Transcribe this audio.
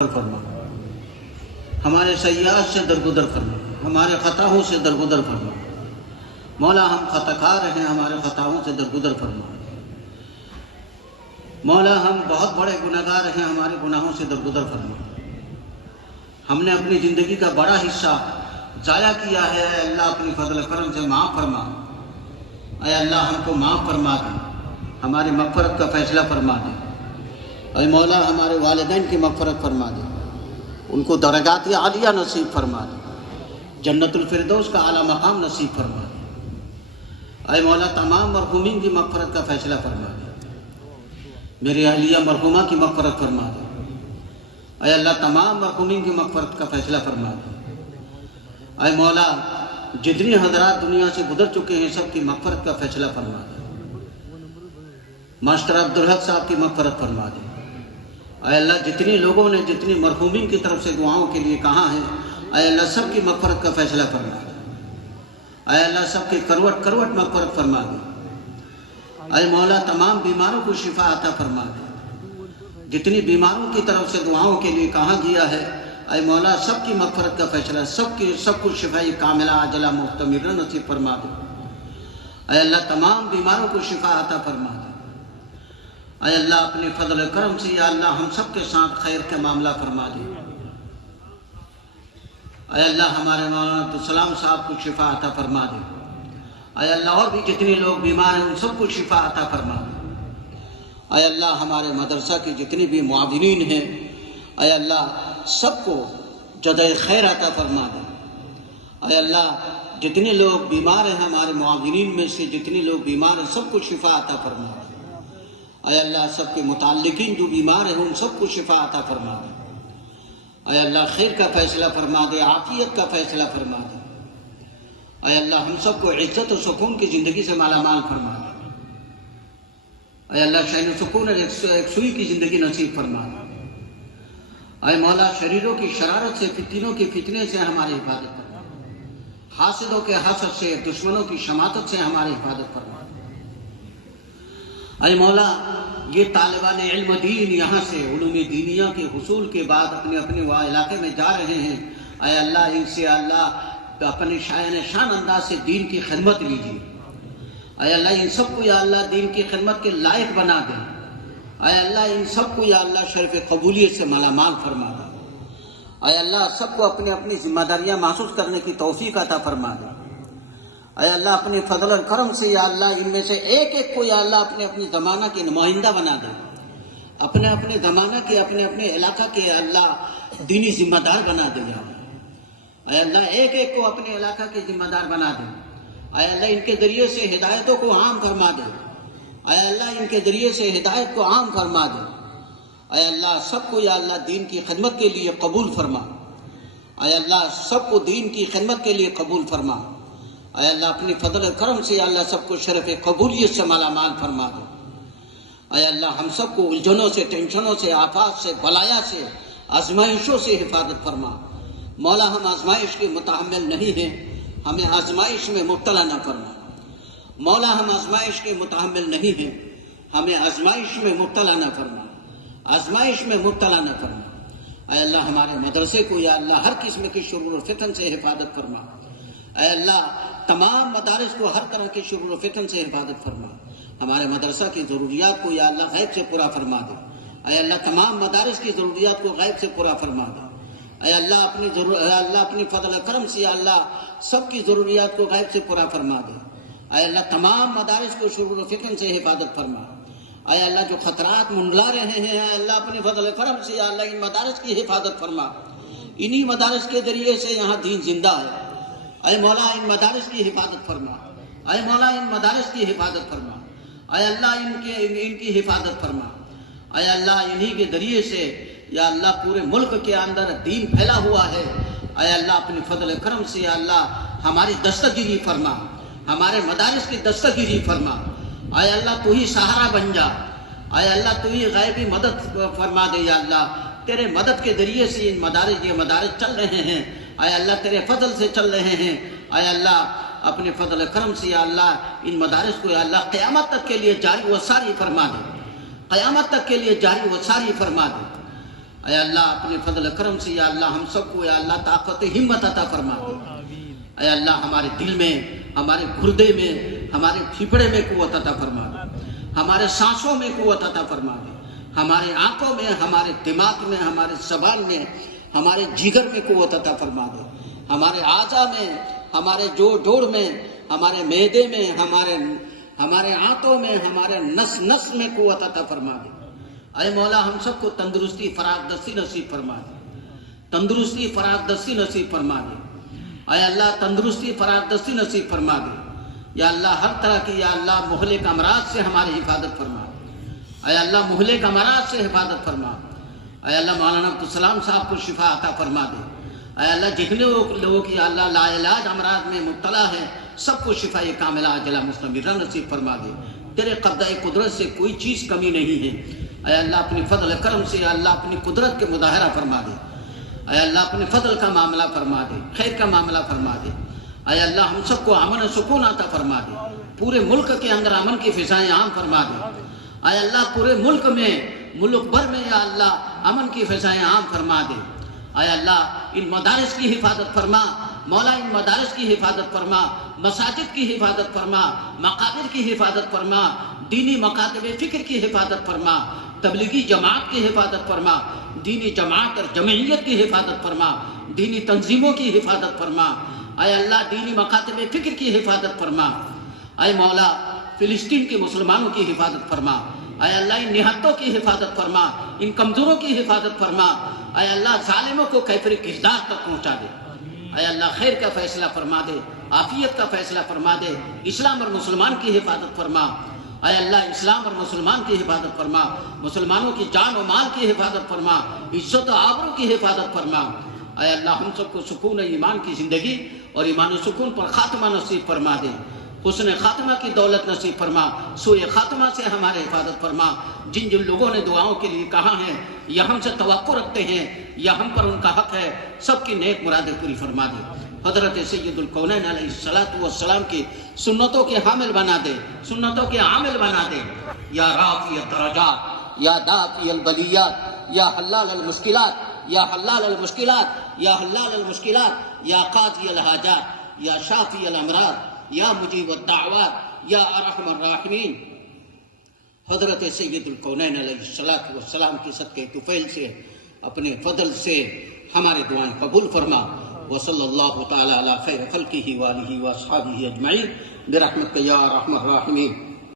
فرما، ہمارے سیئات سے درگزر فرما، ہمارے خطاؤں سے درگزر فرما۔ مولا ہم خطا کار ہیں، ہمارے خطاؤں سے درگزر فرما۔ مولا ہم بہت بڑے گناہگار ہیں، ہمارے گناہوں سے درگزر فرما۔ ہم نے اپنی زندگی کا بڑا حصہ ضائع کیا ہے، اے اللہ اپنی فضل کرم سے معاف فرما۔ اے اللہ ہم کو معاف فرما دے، ہماری مغفرت کا فیصلہ فرما دے۔ اے مولا ہمارے والدین کی مغفرت فرما دے، ان کو درجات عالیہ نصیب فرما دے، جنت الفردوس کا اعلیٰ مقام نصیب فرما دے۔ اے مولا تمام مرحومین کی مغفرت کا فیصلہ فرما دے، میری اہلیہ مرحومہ کی مغفرت فرما دے۔ اے اللہ تمام مرحومین کی مغفرت کا فیصلہ فرما دے۔ اے مولا جتنی حضرات دنیا سے گزر چکے ہیں سب کی مغفرت کا فیصلہ فرما دے۔ ماسٹر عبدالحق صاحب کی مغفرت فرما دے۔ اے اللہ جتنی لوگوں نے جتنی مرحومین کی طرف سے دعاؤں کے لیے کہا ہے، اے اللہ سب کی مغفرت کا فیصلہ فرما دے۔ اے اللہ سب کی کروٹ کروٹ مغفرت فرما دے۔ اے مولا تمام بیماروں کو شفا عطا فرما دے۔ جتنی بیماروں کی طرف سے دعاؤں کے لیے کہا گیا ہے، اے مولا سب کی مغفرت کا فیصلہ، سب کو شفائی کاملہ عاجلہ مستمرہ نصیب فرما دے۔ اے اللہ تمام بیماروں کو شفا عطا فرما دے۔ اے اللہ اپنے فضل و کرم سے یا اللہ ہم سب کے ساتھ خیر کا معاملہ فرما دے۔ اے اللہ ہمارے مولانا عبدالسلام صاحب کو شفا عطا فرما دے۔ اے اللہ اور بھی جتنے لوگ بیمار ہیں ان سب کو شفا عطا فرما دے۔ اے اللہ ہمارے مدرسہ کے جتنے بھی معاونین ہیں، اے اللہ سب کو جزائے خیر عطا فرما دے۔ اے اللہ جتنے لوگ بیمار ہیں ہمارے معاونین میں سے جتنے لوگ بیمار ہیں سب کو شفا عطا فرما دے۔ اے اللہ سب کے متعلقین جو بیمار ہیں ان سب کو شفا عطا فرما دے۔ اے اللہ خیر کا فیصلہ فرما دے، عافیت کا فیصلہ فرما دے۔ اے اللہ ہم سب کو عزت و سکون کی زندگی سے مالا مال فرما دے۔ اے اللہ شین و سکون اور ایک سوئی کی زندگی نصیب فرما دے۔ اے مولا شریروں کی شرارت سے فتنوں کے فتنے سے ہماری حفاظت فرما دے، حاسدوں کے حسد سے دشمنوں کی شماتت سے ہماری حفاظت فرما دے۔ اے مولا یہ طالبان علم دین یہاں سے علوم دینیہ کے حصول کے بعد اپنے اپنے علاقے میں جا رہے ہیں، اے اللہ ان سے اللہ اپنے شان انداز سے دین کی خدمت لیجیے۔ اے اللہ ان سب کو یا اللہ دین کی خدمت کے لائق بنا دے۔ اے اللہ ان سب کو یا اللہ شرف قبولیت سے مالا مال فرما دے۔ اے اللہ سب کو اپنی اپنی ذمہ داریاں محسوس کرنے کی توفیق عطا فرما دے۔ اے اللہ اپنے فضل و کرم سے یا اللہ ان میں سے ایک ایک کو یا اللہ اپنے اپنے زمانہ کے نمائندہ بنا دے، اپنے اپنے زمانہ کے اپنے اپنے علاقہ کے اللہ دینی ذمہ دار بنا دے۔ اے اللہ ایک ایک کو اپنے علاقہ کے ذمہ دار بنا دے۔ اے اللہ ان کے ذریعے سے ہدایتوں کو عام فرما دے۔ اے اللہ ان کے ذریعے سے ہدایت کو عام فرما دے۔ اے اللہ سب کو یا اللہ دین کی خدمت کے لیے قبول فرما۔ اے اللہ سب کو دین کی خدمت کے لیے قبول فرما۔ اے اللہ اپنی فضل و کرم سے یا اللہ سب کو شرف قبولیت سے مالا مال فرما دے۔ اے اللہ ہم سب کو الجھنوں سے ٹینشنوں سے آفات سے بلایا سے آزمائشوں سے حفاظت فرما۔ مولا ہم آزمائش کے متحمل نہیں ہیں، ہمیں آزمائش میں مبتلا نہ فرما۔ مولا ہم آزمائش کے متحمل نہیں ہیں، ہمیں آزمائش میں مبتلا نہ فرما، آزمائش میں مبتلا نہ فرما۔ اے اللہ ہمارے مدرسے کو یا اللہ ہر قسم کی شرور و فتن سے حفاظت فرما۔ اے اللہ تمام مدارس کو ہر طرح کے شرور و فتن سے حفاظت فرما۔ ہمارے مدرسہ کی ضروریات کو یا اللہ غیب سے پورا فرما دے۔ اے اللہ تمام مدارس کی ضروریات کو غیب سے پورا فرما دے۔ اے اللہ اپنی فضل و کرم سے یا اللہ سب کی ضروریات کو غیب سے پورا فرما دے۔ اے اللہ تمام مدارس کو شرور و فتن سے حفاظت فرما۔ اے اللہ جو خطرات منڈلا رہے ہیں اے اللہ اپنی فضل و کرم سے یا اللہ ان مدارس کی حفاظت فرما۔ انہی مدارس کے ذریعے سے یہاں دین زندہ ہے۔ اے مولا ان مدارس کی حفاظت فرما۔ اے مولا ان مدارس کی حفاظت فرما۔ اے اللہ ان کی حفاظت فرما۔ اے اللہ انہی کے ذریعے سے یا اللہ پورے ملک کے اندر دین پھیلا ہوا ہے۔ اے اللہ اپنی فضل کرم سے یا اللہ ہماری دستگیری فرما، ہمارے مدارس کی دستگیری فرما۔ اے اللہ تو ہی سہارا بن جا۔ اے اللہ تو ہی غیبی مدد فرما دے یا اللہ تیرے مدد کے ذریعے سے یہ مدارس چل رہے ہیں۔ اے اللہ تیرے فضل سے چل رہے ہیں۔ اے اللہ اپنے فضل کرم سے یا اللہ ان مدارس کو یا اللہ قیامت تک کے لیے جاری و ساری فرما دے، قیامت تک کے لیے جاری و ساری فرما دے۔ اے اللہ اپنے فضل کرم سے یا اللہ ہم سب کو یا اللہ طاقت ہمت عطا فرما دے۔ اے اللہ ہمارے دل میں، ہمارے گردے میں، ہمارے پھیپڑے میں قوت عطا فرما دے، ہمارے سانسوں میں قوت عطا فرما دے، ہمارے آنکھوں میں، ہمارے دماغ میں، ہمارے زبان میں، ہمارے جگر میں قوت عطا فرما دے، ہمارے اعضاء میں، ہمارے جوڑ میں، ہمارے معدے میں، ہمارے آنتوں میں، ہمارے نس میں قوت عطا فرما دے۔ اے مولا ہم سب کو تندرستی فراغ دستی نصیب فرما دے، تندرستی فراغ دستی نصیب فرما دے۔ اے اللہ تندرستی فراغ دستی نصیب فرما دے۔ یا اللہ ہر طرح کی یا اللہ مہلک امراض سے ہماری حفاظت فرما دے۔ اے اللہ مہلک امراض سے حفاظت فرما دے۔ اے اللہ مولانا عبدالسلام صاحب کو شفا عطا فرما دے۔ اے اللہ جتنے لوگوں کی اللہ لا علاج امراض میں مبتلا ہے سب کو شفا کاملہ عاجلہ مستمرہ نصیب فرما دے۔ تیرے قبضہ قدرت سے کوئی چیز کمی نہیں ہے۔ اے اللہ اپنی فضل کرم سے یا اللہ اپنی قدرت کے مظاہرہ فرما دے۔ اے اللہ اپنے فضل کا معاملہ فرما دے، خیر کا معاملہ فرما دے۔ اے اللہ ہم سب کو امن و سکون عطا فرما دے، پورے ملک کے اندر امن کی فضائیں عام فرما دے۔ اے اللہ پورے ملک بھر میں یا اللہ امن کی فضائیں عام فرما دے۔ اے اللہ ان مدارس کی حفاظت فرما مولا، ان مدارس کی حفاظت فرما، مساجد کی حفاظت فرما، مقابر کی حفاظت فرما، دینی مکاتب فکر کی حفاظت فرما، تبلیغی جماعت کی حفاظت فرما، دینی جماعت اور جمعیت کی حفاظت فرما، دینی تنظیموں کی حفاظت فرما۔ اے اللہ دینی مکاتب فکر کی حفاظت فرما۔ اے مولا فلسطین کے مسلمانوں کی حفاظت فرما۔ اے اللہ ان نہتوں کی حفاظت فرما، ان کمزوروں کی حفاظت فرما۔ اے اللہ ظالموں کو کیفر کردار تک پہنچا دے۔ اے اللہ خیر کا فیصلہ فرما دے، عافیت کا فیصلہ فرما دے، اسلام اور مسلمان کی حفاظت فرما۔ اے اللہ اسلام اور مسلمان کی حفاظت فرما، مسلمانوں کی جان و مال کی حفاظت فرما، عزت و آبرو کی حفاظت فرما۔ اے اللہ ہم سب کو سکون ایمان کی زندگی اور ایمان و سکون پر خاتمہ نصیب فرما دے، حسن خاتمہ کی دولت نصیب فرما، سوء خاتمہ سے ہمارے حفاظت فرما۔ جن لوگوں نے دعاؤں کے لیے کہا ہے یا ہم سے توقع رکھتے ہیں یا ہم پر ان کا حق ہے، سب کی نیک مرادیں پوری فرما دے۔ حضرت سید الکونین علیہ السلام کی سنتوں کے حامل بنا دے، سنتوں کے عامل بنا دے۔ یا رافع الدرجات، یا دافع البلیات، یا حلال المشکلات، یا حلال المشکلات، یا حلال المشکلات، یا قاضی الحاجات، یا شافی الامراض، یا مجیب الدعوات، یا ارحم الراحمین۔ حضرت سید الکونین علیہ السلام کی صدقہ طفیل سے اپنے فضل سے ہمارے دعائیں قبول فرما۔ وصلی اللہ تعالی علی خیر خلقہ وآلہ واصحابہ اجمعین برحمتک یا ارحم الراحمین۔